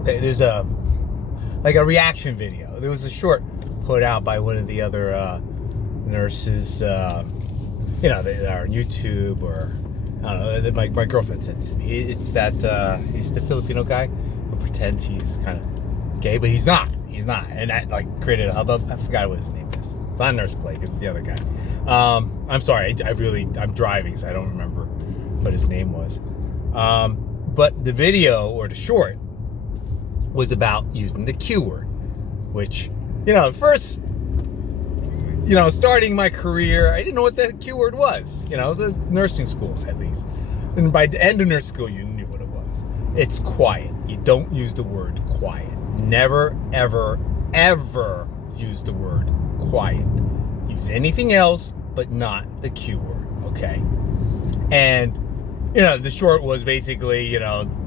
Okay, there's a reaction video. There was a short put out by one of the other nurses. They are on YouTube, or I don't know. My girlfriend sent it to me. It's that he's the Filipino guy who pretends he's kind of gay, but he's not. He's not, and that created a hubbub. I forgot what his name is. It's not Nurse Blake. It's the other guy. I'm sorry. I'm driving, so I don't remember what his name was. But the video, or the short, was about using the Q word, which, first, starting my career, I didn't know what the Q word was, the nursing school, at least. And by the end of nursing school, you knew what it was. It's quiet. You don't use the word quiet. Never, ever, ever use the word quiet. Use anything else, but not the Q word, okay? And, the short was basically,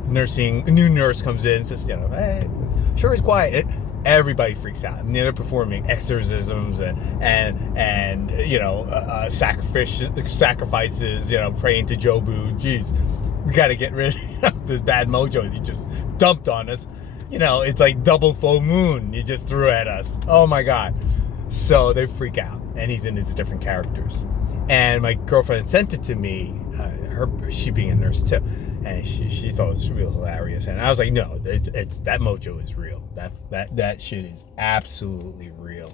nursing, a new nurse comes in and says, hey, sure is quiet. Everybody freaks out. And they're performing exorcisms and sacrifices, praying to Jobu. Jeez, we got to get rid of this bad mojo that you just dumped on us. It's like double full moon you just threw at us. Oh my God. So they freak out, and he's in his different characters. And my girlfriend sent it to me, she being a nurse too, and she thought it was real hilarious. And I was like, no, it's that mojo is real. That shit is absolutely real.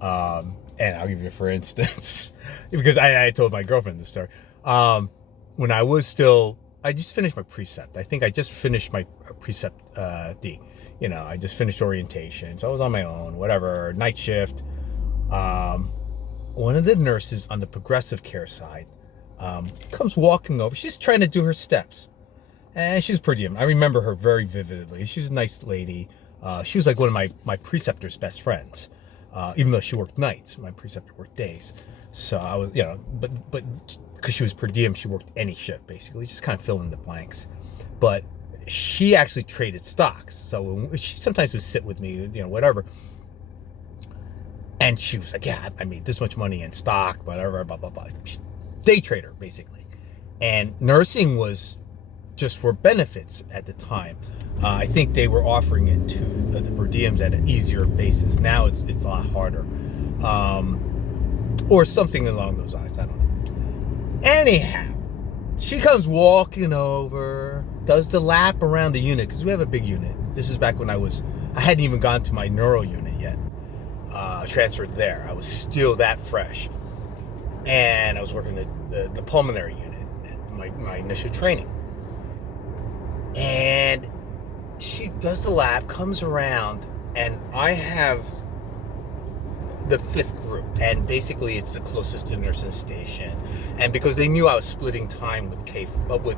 And I'll give you, for instance, because I told my girlfriend this story. When I just finished my precept. I think I just finished my precept D. I just finished orientation, so I was on my own, whatever, night shift. One of the nurses on the progressive care side comes walking over. She's trying to do her steps, and she's pretty. I remember her very vividly. She's a nice lady. She was like one of my preceptor's best friends, even though she worked nights. My preceptor worked days, so I was, but because she was per diem, she worked any shift basically, just kind of fill in the blanks. But she actually traded stocks, so she sometimes would sit with me, whatever. And she was like, yeah, I made this much money in stock, whatever, blah, blah, blah. Day trader, basically. And nursing was just for benefits at the time. I think they were offering it to the per diems at an easier basis. Now it's a lot harder. Or something along those lines. I don't know. Anyhow, she comes walking over, does the lap around the unit, because we have a big unit. This is back when I hadn't even gone to my neuro unit yet. Transferred there. I was still that fresh, and I was working the pulmonary unit, my initial training. And she does the lap, comes around, and I have the fifth group, and basically it's the closest to the nursing station. And because they knew I was splitting time with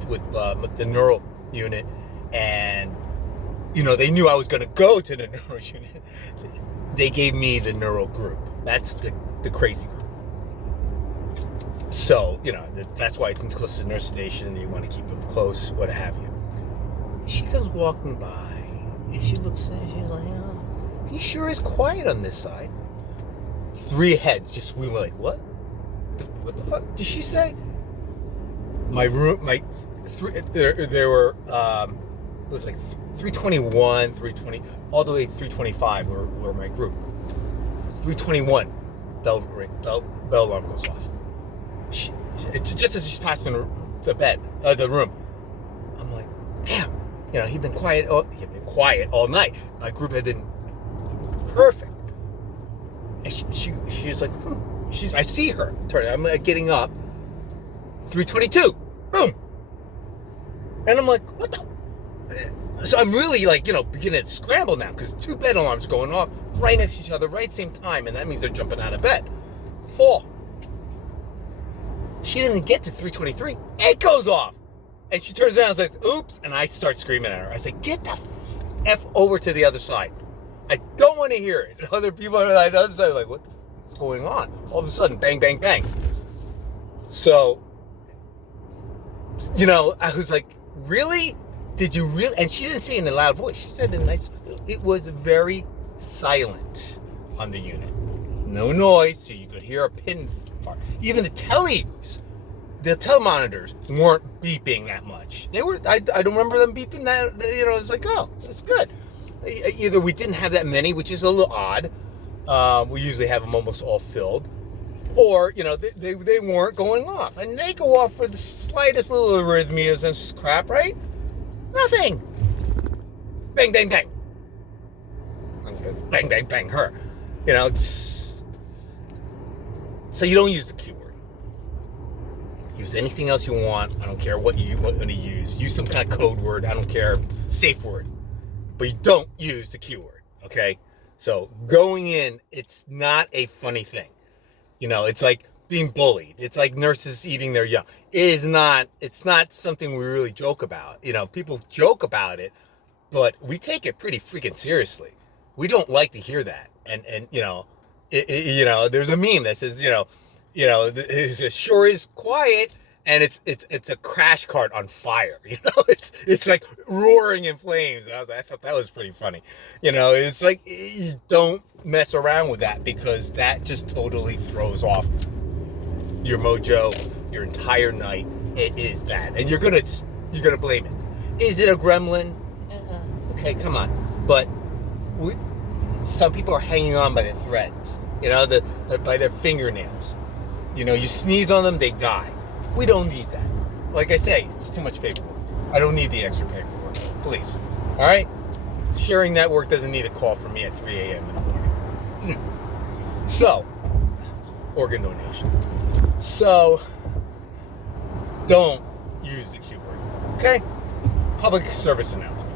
with the neuro unit, and they knew I was going to go to the neuro unit, they gave me the neuro group. That's the crazy group. So, that's why it's close to the nurse station. You want to keep them close, what have you. She comes walking by, and she looks and she's like, he sure is quiet on this side. Three heads just, we were like, what? What the fuck did she say? My room, there were, it was like 321, 320, all the way 325 were my group. 321, bell alarm goes off. It's just as she's passing the room. I'm like, damn, he'd been quiet all night. My group had been perfect. And she's like, I see her. I'm like getting up. 322, boom. And I'm like, what the? So I'm really beginning to scramble now, because two bed alarms going off right next to each other, right same time, and that means they're jumping out of bed. 4. She didn't get to 323. It goes off. And she turns around and says, oops, and I start screaming at her. I say, get the F over to the other side. I don't want to hear it. And other people on the other side are like, what the f is going on? All of a sudden, bang, bang, bang. So, I was like, really? Did you really? And she didn't say it in a loud voice. She said it in a nice. It was very silent on the unit. No noise, so you could hear a pin fart. Even the tellies the telemonitors weren't beeping that much. They were. I don't remember them beeping that. It's like, oh, that's good. Either we didn't have that many, which is a little odd. We usually have them almost all filled, or they weren't going off, and they go off for the slightest little arrhythmias and crap, right? Nothing. Bang, bang, bang. Bang, bang, bang. Her. So you don't use the Q word. Use anything else you want. I don't care what you want to use. Use some kind of code word. I don't care. Safe word. But you don't use the Q word. Okay? So going in, it's not a funny thing. It's like being bullied. It's like nurses eating their young. It's not something we really joke about. People joke about it, but we take it pretty freaking seriously. We don't like to hear that. And there's a meme that says, it sure is quiet, and it's a crash cart on fire. It's like roaring in flames. And I thought that was pretty funny. It's like you don't mess around with that, because that just totally throws off your mojo, your entire night. It is bad, and you're gonna blame it. Is it a gremlin? Okay, come on. But some people are hanging on by the threads. By their fingernails. You sneeze on them, they die. We don't need that. Like I say, it's too much paperwork. I don't need the extra paperwork. Please. All right? Sharing network doesn't need a call from me at 3 a.m. in the morning. So, organ donation. So, don't use the Q word. Okay? Public service announcement.